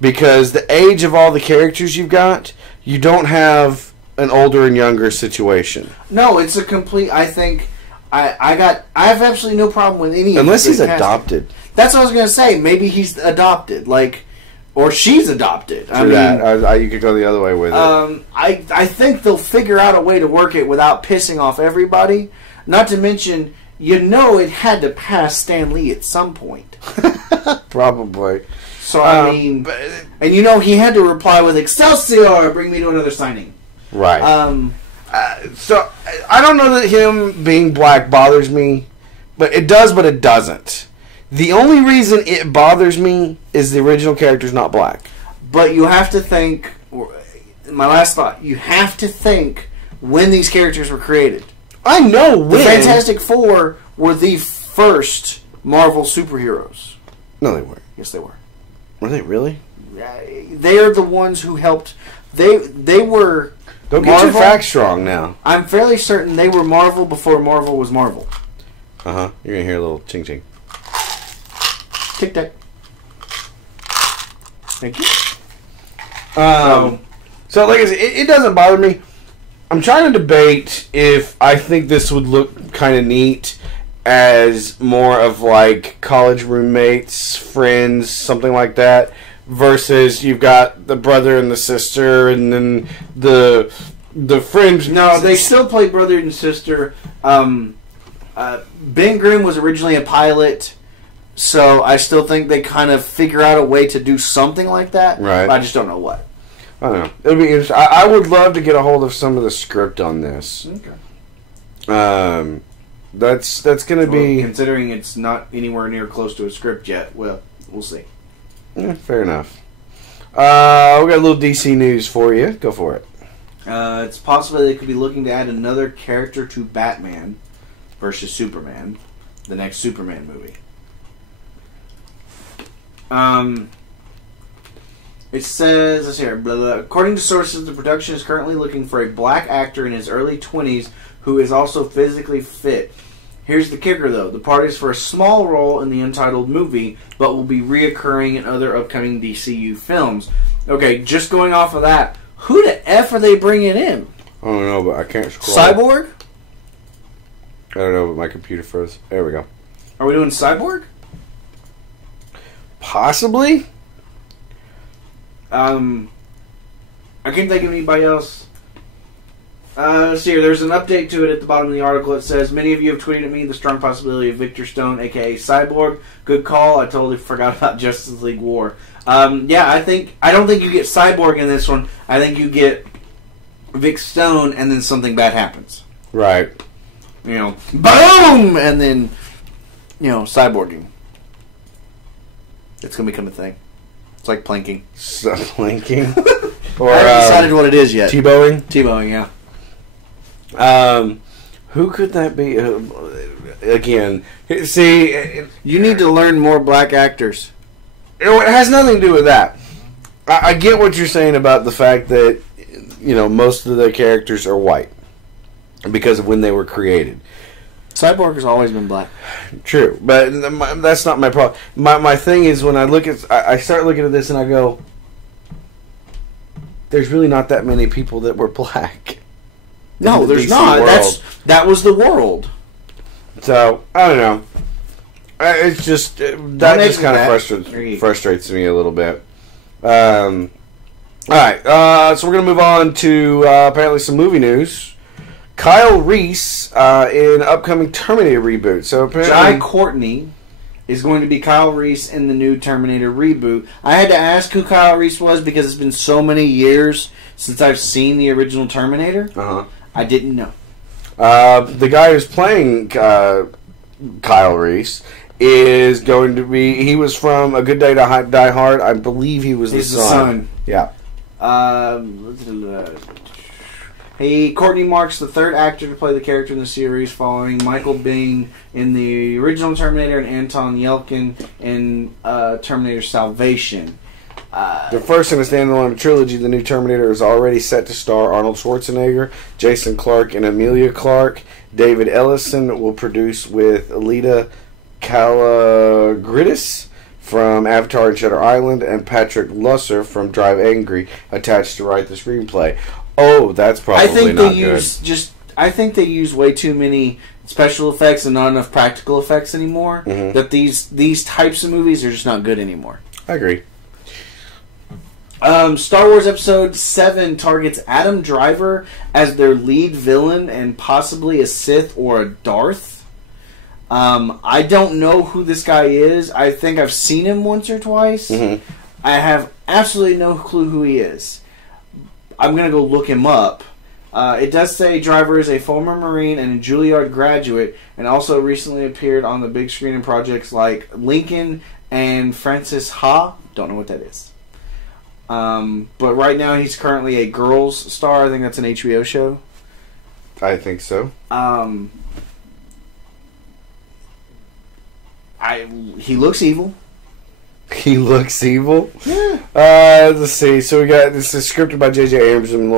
because the age of all the characters you've got, you don't have an older and younger situation. No, it's a complete, I I have absolutely no problem with any. Unless he's casting. adopted. That's what I was gonna say. Maybe he's adopted, or she's adopted. I mean, you could go the other way with it. I think they'll figure out a way to work it without pissing off everybody. Not to mention, it had to pass Stan Lee at some point. Probably. So I mean, and he had to reply with "Excelsior, bring me to another signing." Right. So I don't know that him being black bothers me, but it does, but it doesn't. The only reason it bothers me is the original character's not black. But you have to think. My last thought: you have to think when these characters were created. I know when. The Fantastic Four were the first Marvel superheroes. No, they weren't. Yes, they were. Were they really? They are the ones who helped. They were. Don't get your facts wrong now. I'm fairly certain they were Marvel before Marvel was Marvel. You're gonna hear a little ching ching. Tic tac. Thank you. So like I said, it doesn't bother me. I'm trying to debate if I think this would look kind of neat as more of like college roommates, friends, something like that, versus you've got the brother and the sister, and then the friends. No, they still play brother and sister. Ben Grimm was originally a pilot, so I still think they kind of figure out a way to do something like that. Right. I just don't know what. I don't know. It'll be interesting. I would love to get a hold of some of the script on this. Okay. That's going to be... Considering it's not anywhere near close to a script yet, well, we'll see. Yeah, fair enough. We got a little DC news for you. Go for it. It's possible they could be looking to add another character to Batman versus Superman, the next Superman movie. It says, let's hear, blah, blah. According to sources, the production is currently looking for a black actor in his early 20s who is also physically fit. Here's the kicker, though. The part is for a small role in the untitled movie, but will be reoccurring in other upcoming DCU films. Okay, just going off of that, who the F are they bringing in? I don't know, but I can't scroll. Cyborg? I don't know, but my computer froze. There we go. Are we doing Cyborg? Possibly? I can't think of anybody else. Let's see here. There's an update to it at the bottom of the article. It says, many of you have tweeted at me the strong possibility of Victor Stone, a.k.a. Cyborg. Good call. I totally forgot about Justice League War. I don't think you get Cyborg in this one. I think you get Vic Stone and then something bad happens. Right. Boom! And then, cyborging. It's going to become a thing. It's like planking. Planking? Or, I haven't decided what it is yet. T-bowing? T-bowing, yeah. Who could that be? Again, see... You need to learn more black actors. It has nothing to do with that. I get what you're saying about the fact that, most of the characters are white. Because of when they were created. Cyborg has always been black. True, but that's not my problem. My thing is when I start looking at this and I go, there's really not that many people that were black. No, there's not. That was the world. So I don't know. It's just that just kind of frustrates me a little bit. All right, so we're gonna move on to apparently some movie news. Kyle Reese in upcoming Terminator reboot. So apparently, Jai Courtney is going to be Kyle Reese in the new Terminator reboot. I had to ask who Kyle Reese was because it's been so many years since I've seen the original Terminator. I didn't know. The guy who's playing Kyle Reese is going to be... He was from A Good Day to Die Hard. I believe he was the son. Yeah. Courtney marks the third actor to play the character in the series, following Michael Biehn in the original Terminator and Anton Yelchin in Terminator Salvation. The first in a standalone trilogy, the new Terminator is already set to star Arnold Schwarzenegger, Jason Clarke, and Emilia Clarke. David Ellison will produce with Alita Kalogridis from Avatar and Shutter Island, and Patrick Lusser from Drive Angry attached to write the screenplay. Oh, that's probably not good. I think they use way too many special effects and not enough practical effects anymore. That these types of movies are just not good anymore. I agree. Star Wars Episode 7 targets Adam Driver as their lead villain and possibly a Sith or a Darth. I don't know who this guy is. I think I've seen him once or twice. I have absolutely no clue who he is. I'm going to go look him up. It does say Driver is a former Marine and a Juilliard graduate, and also recently appeared on the big screen in projects like Lincoln and Francis Ha. Don't know what that is. But right now he's currently a Girls star. I think that's an HBO show. I think so. He looks evil. He looks evil? Yeah. Let's see. So we got this is scripted by J.J. Abrams and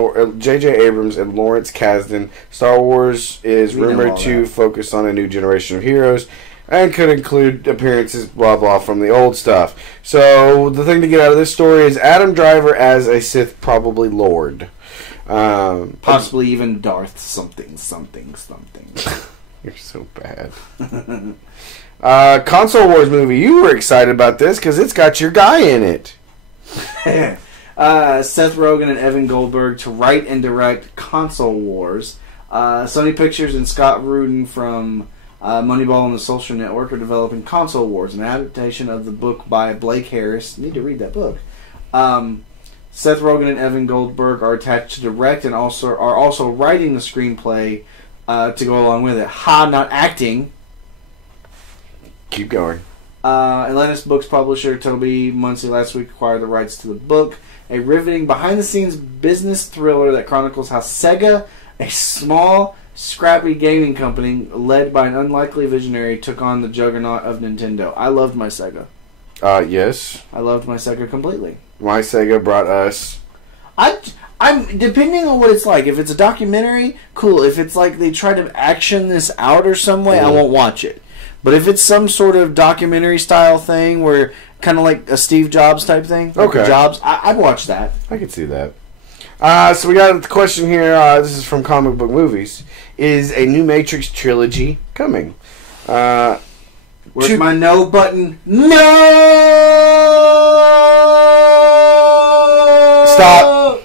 Lawrence Kasdan. Star Wars is rumored to focus on a new generation of heroes and could include appearances, blah, blah, from the old stuff. So the thing to get out of this story is Adam Driver as a Sith, probably Lord. Possibly even Darth something. You're so bad. Console Wars movie. You were excited about this because it's got your guy in it. Seth Rogen and Evan Goldberg to write and direct Console Wars. Sony Pictures and Scott Rudin from Moneyball and the Social Network are developing Console Wars, an adaptation of the book by Blake Harris. You need to read that book. Seth Rogen and Evan Goldberg are attached to direct and are also writing the screenplay to go along with it. Not acting. Keep going. Atlantis Books publisher Toby Munsey last week acquired the rights to the book, a riveting behind-the-scenes business thriller that chronicles how Sega, a small, scrappy gaming company led by an unlikely visionary, took on the juggernaut of Nintendo. I loved my Sega. Yes. I loved my Sega completely. My Sega brought us... I'm depending on what it's like. If it's a documentary, cool. If it's like they try to action this out or some way, I won't watch it. But if it's some sort of documentary style thing where kind of like a Steve Jobs type thing, okay, Jobs, I'd watch that. I could see that. So we got the question here. This is from Comic Book Movies. Is a new Matrix trilogy coming? Where's my no button? No! Stop!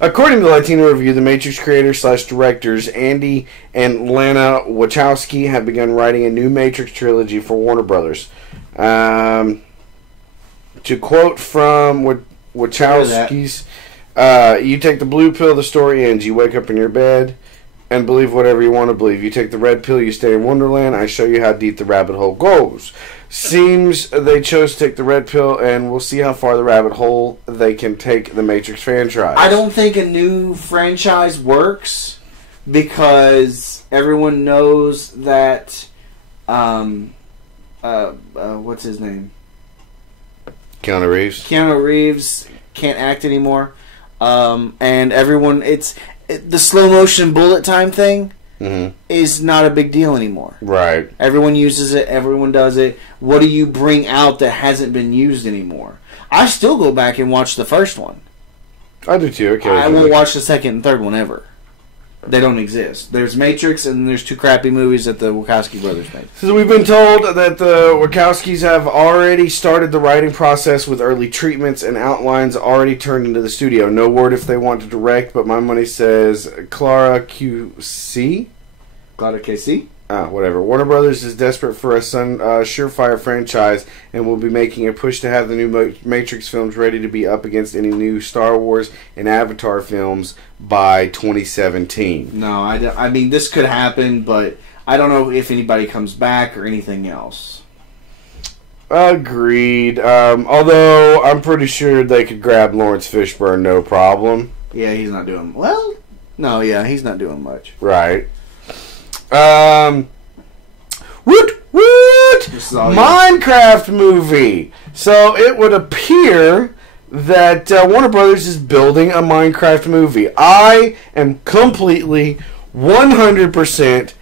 According to Latino Review, the Matrix creators/directors Andy and Lana Wachowski have begun writing a new Matrix trilogy for Warner Brothers. To quote from Wachowski's, you take the blue pill, the story ends. You wake up in your bed and believe whatever you want to believe. You take the red pill, you stay in Wonderland. I show you how deep the rabbit hole goes. Seems they chose to take the red pill, and we'll see how far the rabbit hole they can take the Matrix franchise. I don't think a new franchise works because everyone knows that what's his name? Keanu Reeves. Keanu Reeves can't act anymore, and everyone the slow motion bullet time thing. Is not a big deal anymore. Right. Everyone uses it. Everyone does it. What do you bring out that hasn't been used anymore? I still go back and watch the first one. I do too. Okay. I won't watch the second and third one ever. They don't exist. There's Matrix and there's two crappy movies that the Wachowski brothers made. So we've been told that the Wachowskis have already started the writing process with early treatments and outlines already turned into the studio. No word if they want to direct, but my money says Clara QC? Clara KC? Whatever. Warner Brothers is desperate for a surefire franchise and will be making a push to have the new Matrix films ready to be up against any new Star Wars and Avatar films by 2017. No, I mean, this could happen, but I don't know if anybody comes back or anything else. Agreed. Although, I'm pretty sure they could grab Lawrence Fishburne, no problem. Yeah, he's not doing... Well, no, yeah, he's not doing much. Right. Woot! Minecraft movie. So it would appear that Warner Brothers is building a Minecraft movie. I am completely 100%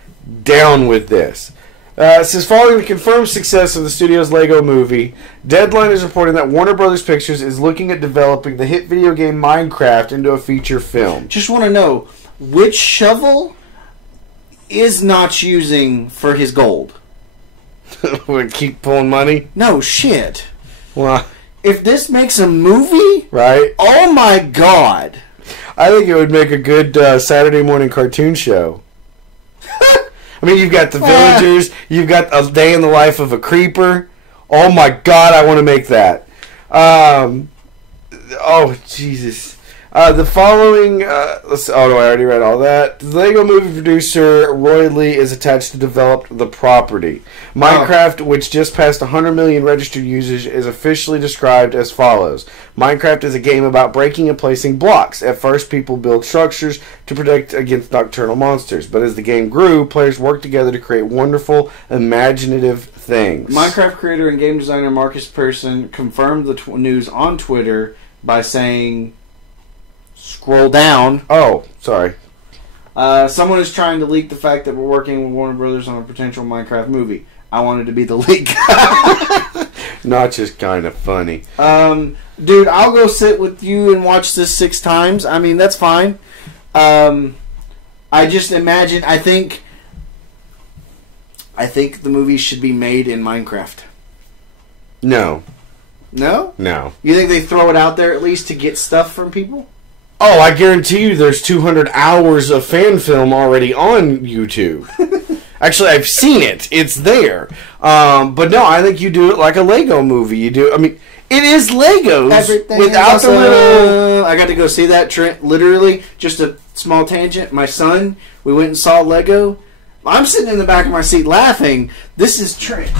down with this. It says, following the confirmed success of the studio's Lego movie, Deadline is reporting that Warner Brothers Pictures is looking at developing the hit video game Minecraft into a feature film. Just want to know, which shovel is not using for his gold. Would keep pulling money? No, shit. Well, if this makes a movie... Right? Oh, my God. I think it would make a good Saturday morning cartoon show. I mean, you've got the villagers. You've got a day in the life of a creeper. Oh, my God, I want to make that. Oh, Jesus. The following... no, I already read all that. The Lego movie producer Roy Lee is attached to develop the property. Minecraft, which just passed 100 million registered users, is officially described as follows. Minecraft is a game about breaking and placing blocks. At first, people build structures to protect against nocturnal monsters. But as the game grew, players worked together to create wonderful, imaginative things. Minecraft creator and game designer Marcus Persson confirmed the news on Twitter by saying... Scroll down. Oh, sorry. Someone is trying to leak the fact that we're working with Warner Brothers on a potential Minecraft movie. I wanted to be the leak. Not just kind of funny. Dude, I'll go sit with you and watch this 6 times. I mean, that's fine. I just imagine... I think the movie should be made in Minecraft. No. No? No. You think they throw it out there at least to get stuff from people? Oh, I guarantee you there's 200 hours of fan film already on YouTube. Actually, I've seen it. It's there. But no, I think you do it like a Lego movie. You do. I mean, it is Legos Everything without the little... I got to go see that. Literally, just a small tangent. My son, we went and saw Lego. I'm sitting in the back of my seat laughing. This is Trent.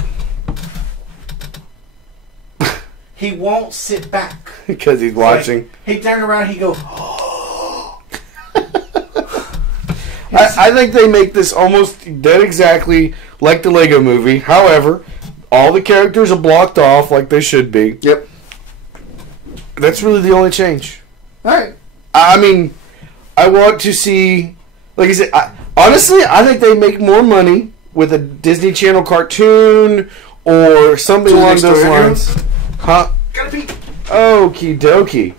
He won't sit back. Because he's watching. Like, he turned around, he go, I think they make this almost dead exactly like the Lego movie. However, all the characters are blocked off like they should be. Yep. That's really the only change. Alright. I mean, I want to see... Like I said, honestly, I think they make more money with a Disney Channel cartoon or something along those lines. Huh? Gotta pee. Okie dokie.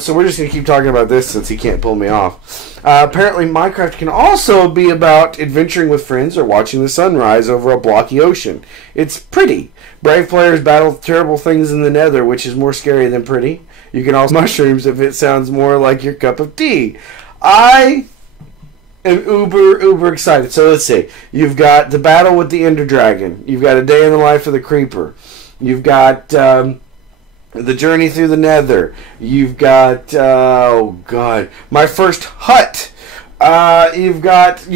So we're just going to keep talking about this since he can't pull me off. Apparently, Minecraft can also be about adventuring with friends or watching the sunrise over a blocky ocean. It's pretty. Brave players battle terrible things in the nether, which is more scary than pretty. You can also mushrooms if it sounds more like your cup of tea. I am uber excited. So let's see. You've got the battle with the Ender Dragon. You've got a day in the life of the Creeper. You've got the journey through the nether. You've got, oh God, my first hut. You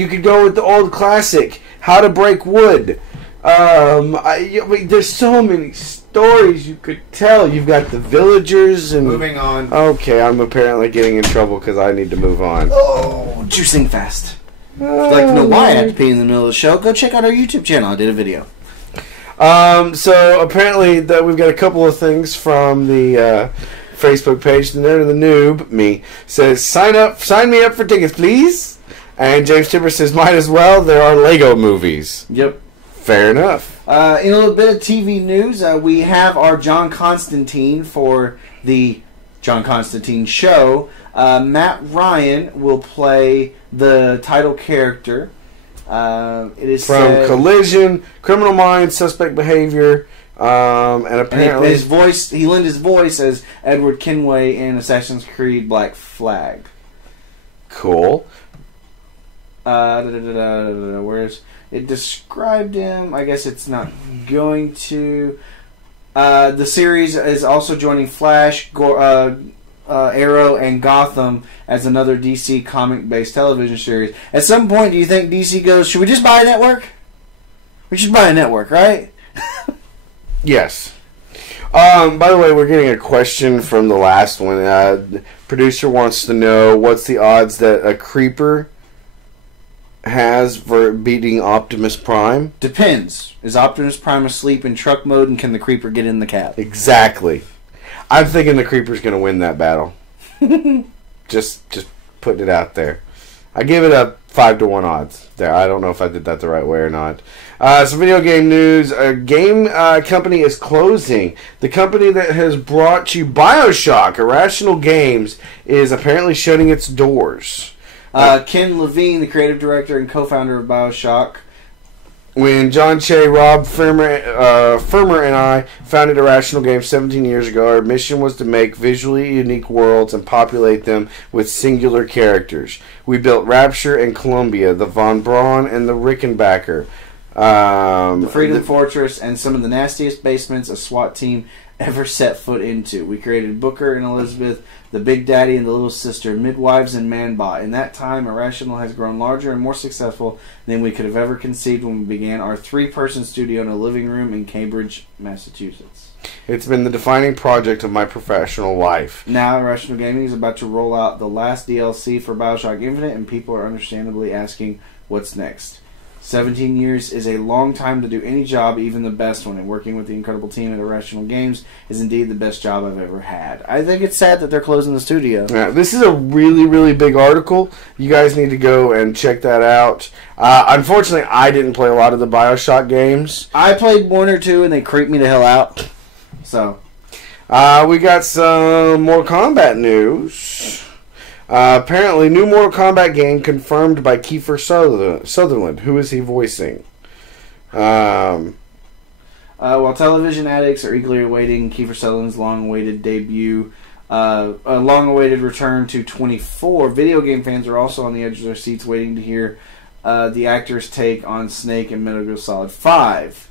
could go with the old classic, How to Break Wood. There's so many stories you could tell. You've got the villagers and... Moving on. Okay, I'm apparently getting in trouble because I need to move on. Oh, juicing fast. If you'd like to know why I had to pee in the middle of the show, go check out our YouTube channel. I did a video. So apparently that we've got a couple of things from the Facebook page. The Nerd of the Noob, me, says, sign me up for tickets, please. And James Tipper says, might as well. There are Lego movies. Yep. Fair enough. In a little bit of TV news, we have our John Constantine for the John Constantine show. Matt Ryan will play the title character. It is from Collision, Criminal Minds, Suspect Behavior, and apparently his voice. He lent his voice as Edward Kenway in Assassin's Creed Black Flag. Cool. Where's it described him? I guess it's not going to. The series is also joining Flash, Arrow, and Gotham as another DC comic-based television series. At some point, do you think DC goes, should we just buy a network? We should buy a network, right? Yes. By the way, we're getting a question from the last one. The producer wants to know what's the odds that a creeper has for beating Optimus Prime? Depends. Is Optimus Prime asleep in truck mode, and can the creeper get in the cab? Exactly. I'm thinking the creeper's going to win that battle. just putting it out there. I give it a 5-1 odds. There, I don't know if I did that the right way or not. Some video game news. A game company is closing. The company that has brought you BioShock, Irrational Games, is apparently shutting its doors. Ken Levine, the creative director and co-founder of BioShock. When John Che, Rob Firmer, and I founded Irrational Games 17 years ago, our mission was to make visually unique worlds and populate them with singular characters. We built Rapture and Columbia, the Von Braun and the Rickenbacker. The Freedom Fortress, and some of the nastiest basements a SWAT team ever set foot into. We created Booker and Elizabeth, the Big Daddy and the Little Sister, Midwives and Manbot. In that time, Irrational has grown larger and more successful than we could have ever conceived when we began our 3-person studio in a living room in Cambridge, Massachusetts. It's been the defining project of my professional life. Now, Irrational Gaming is about to roll out the last DLC for BioShock Infinite, and people are understandably asking, what's next? 17 years is a long time to do any job, even the best one, and working with the incredible team at Irrational Games is indeed the best job I've ever had. I think it's sad that they're closing the studio. Yeah, this is a really, really big article. You guys need to go and check that out. Unfortunately, I didn't play a lot of the BioShock games. I played 1 or 2, and they creeped me the hell out. So, we got some Mortal Kombat news. Apparently, new Mortal Kombat game confirmed by Kiefer Sutherland. Who is he voicing? While television addicts are eagerly awaiting Kiefer Sutherland's long-awaited debut, a long-awaited return to 24, video game fans are also on the edge of their seats waiting to hear the actor's take on Snake and Metal Gear Solid 5.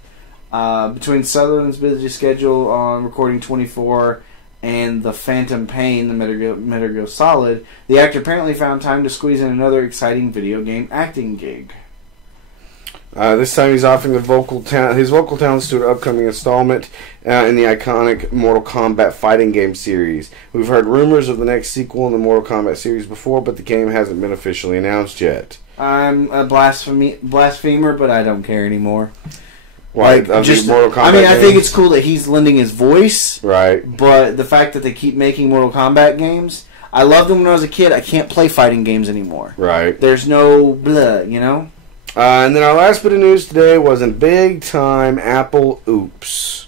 Between Sutherland's busy schedule on recording 24 and the Phantom Pain, the Metal Gear Solid, the actor apparently found time to squeeze in another exciting video game acting gig. This time he's offering his vocal talents to an upcoming installment in the iconic Mortal Kombat fighting game series. We've heard rumors of the next sequel in the Mortal Kombat series before, but the game hasn't been officially announced yet. I'm a blasphemer, but I don't care anymore. Mortal Kombat I think it's cool that he's lending his voice. Right. But the fact that they keep making Mortal Kombat games, I loved them when I was a kid. I can't play fighting games anymore. Right. There's no blah, you know? And then our last bit of news today was a big-time Apple oops.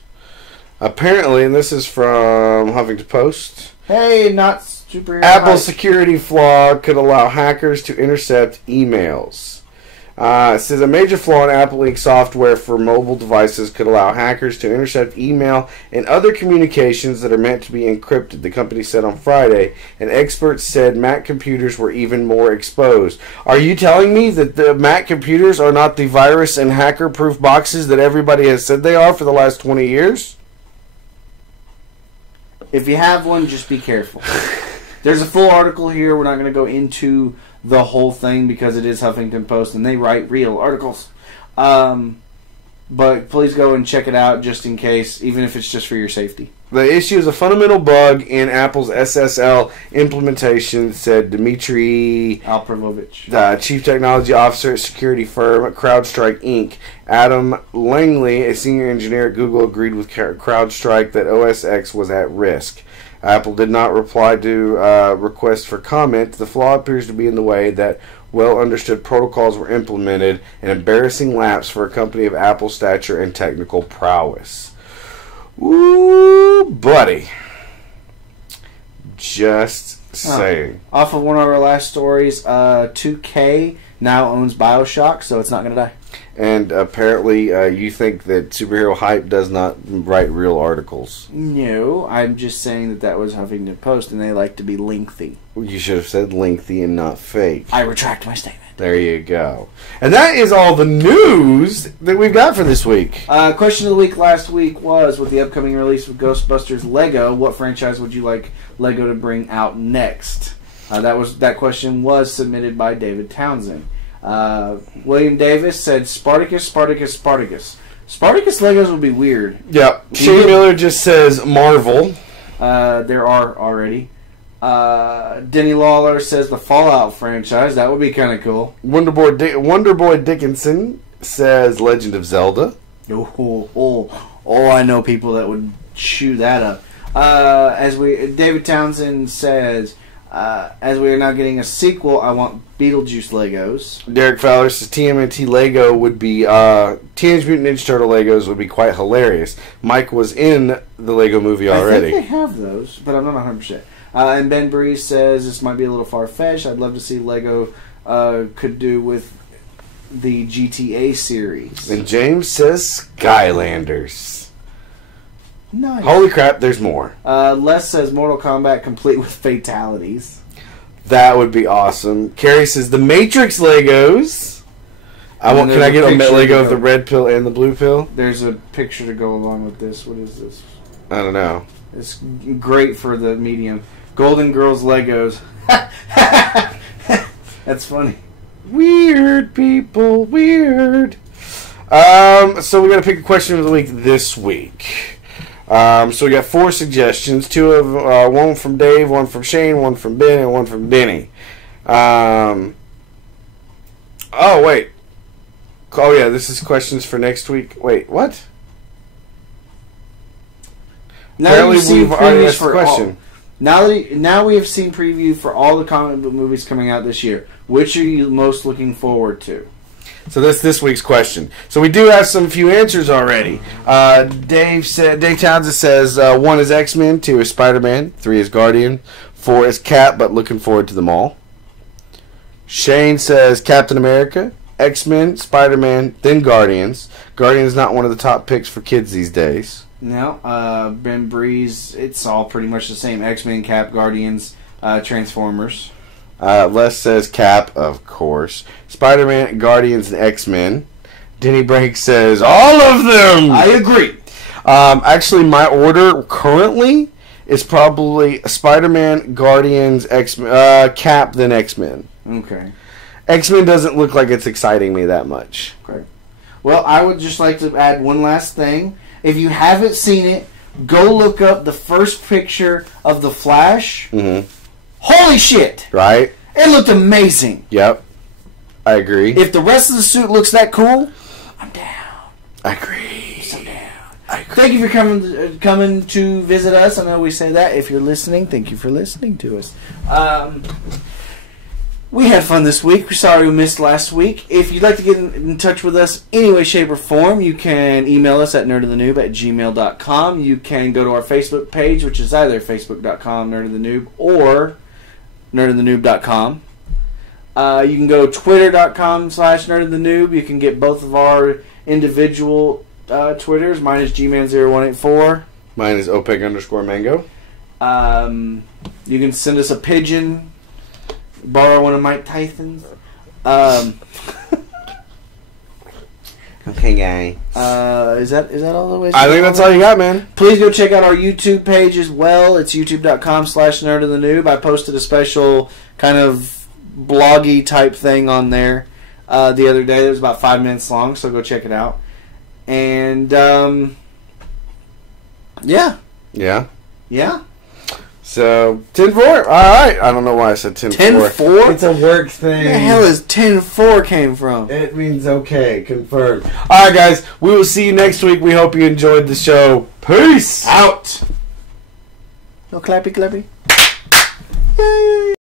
Apparently, and this is from Huffington Post. Hey, not super. Apple's security flaw could allow hackers to intercept emails. It says a major flaw in Apple Inc. software for mobile devices could allow hackers to intercept email and other communications that are meant to be encrypted, the company said on Friday, and experts said Mac computers were even more exposed. Are you telling me that the Mac computers are not the virus and hacker-proof boxes that everybody has said they are for the last 20 years? If you have one, just be careful. There's a full article here. We're not going to go into the whole thing because it is Huffington Post and they write real articles. But please go and check it out just in case, even if it's just for your safety. The issue is a fundamental bug in Apple's SSL implementation, said Dmitry Alperovich, Chief Technology Officer at security firm CrowdStrike Inc. Adam Langley, a senior engineer at Google, agreed with CrowdStrike that OS X was at risk. Apple did not reply to requests for comment. The flaw appears to be in the way that well-understood protocols were implemented, an embarrassing lapse for a company of Apple's stature and technical prowess. Ooh, buddy. Just saying. Off of one of our last stories, 2K now owns BioShock, so it's not going to die. And apparently you think that Superhero Hype does not write real articles. No, I'm just saying that was Huffington Post, and they like to be lengthy. You should have said lengthy and not fake. I retract my statement. There you go. And that is all the news that we've got for this week. Question of the week last week was, with the upcoming release of Ghostbusters Lego, what franchise would you like Lego to bring out next? That question was submitted by David Townsend. William Davis said Spartacus. Spartacus Legos would be weird. Yep. Shane Miller just says Marvel. There are already. Denny Lawler says the Fallout franchise. That would be kind of cool. Wonderboy Dickinson says Legend of Zelda. Oh, I know people that would chew that up. David Townsend says, as we are not getting a sequel, I want Beetlejuice Legos. Derek Fowler says TMNT Lego would be Teenage Mutant Ninja Turtle Legos would be quite hilarious. Mike was in the Lego movie already. I think they have those, but I'm not 100%. And Ben Breeze says this might be a little far-fetched. I'd love to see Lego could do with the GTA series. And James says Skylanders. Nice. Holy crap, there's more. Les says Mortal Kombat complete with fatalities. That would be awesome. Carrie says the Matrix Legos. Can I get a Lego of the red pill and the blue pill? There's a picture to go along with this. What is this? I don't know. It's great for the medium. Golden Girls Legos. That's funny. Weird people, weird. So we got to pick a question of the week this week. So we got 4 suggestions. 2 of one from Dave, one from Shane, one from Ben, and one from Denny. Oh wait. Oh yeah, this is questions for next week. Wait, what? Now we've seen previews for question. Now we have seen preview for all the comic book movies coming out this year. Which are you most looking forward to? So that's this week's question. So we do have some few answers already. Dave Townsend says 1 is X-Men, 2 is Spider-Man, 3 is Guardian, 4 is Cap, but looking forward to them all. Shane says Captain America, X-Men, Spider-Man, then Guardians. Guardians not one of the top picks for kids these days. No, Ben Breeze, it's all pretty much the same. X-Men, Cap, Guardians, Transformers. Les says Cap, of course. Spider-Man, Guardians, and X-Men. Denny Brake says all of them! I agree. Actually, my order currently is probably Spider-Man, Guardians, X-Men, Cap, then X-Men. Okay. X-Men doesn't look like it's exciting me that much. Okay. Well, I would just like to add one last thing. If you haven't seen it, go look up the first picture of the Flash. Mm-hmm. Holy shit! Right? It looked amazing. Yep. I agree. If the rest of the suit looks that cool, I'm down. I agree. I'm down. I agree. Thank you for coming to visit us. I know we say that. If you're listening, thank you for listening to us. We had fun this week. We're sorry we missed last week. If you'd like to get in touch with us any way, shape, or form, you can email us at nerdofthenoob@gmail.com. You can go to our Facebook page, which is either facebook.com, nerdofthenoob, or nerdofthenoob.com. You can go twitter.com/nerdofthenoob. You can get both of our individual Twitters. Mine is gman0184. Mine is opeg_mango. You can send us a pigeon. Borrow one of Mike Tyson's. Okay, guy. Is that all the way? I think that's all you got, man. Please go check out our YouTube page as well. It's youtube.com/nerdofthenoob. I posted a special kind of bloggy type thing on there the other day. It was about 5 minutes long, so go check it out. And yeah. So 10-4. All right. I don't know why I said 10-4. 10-4? It's a work thing. Where the hell is 10-4 came from? It means okay. Confirmed. All right, guys. We will see you next week. We hope you enjoyed the show. Peace out. No clappy clappy. Yay.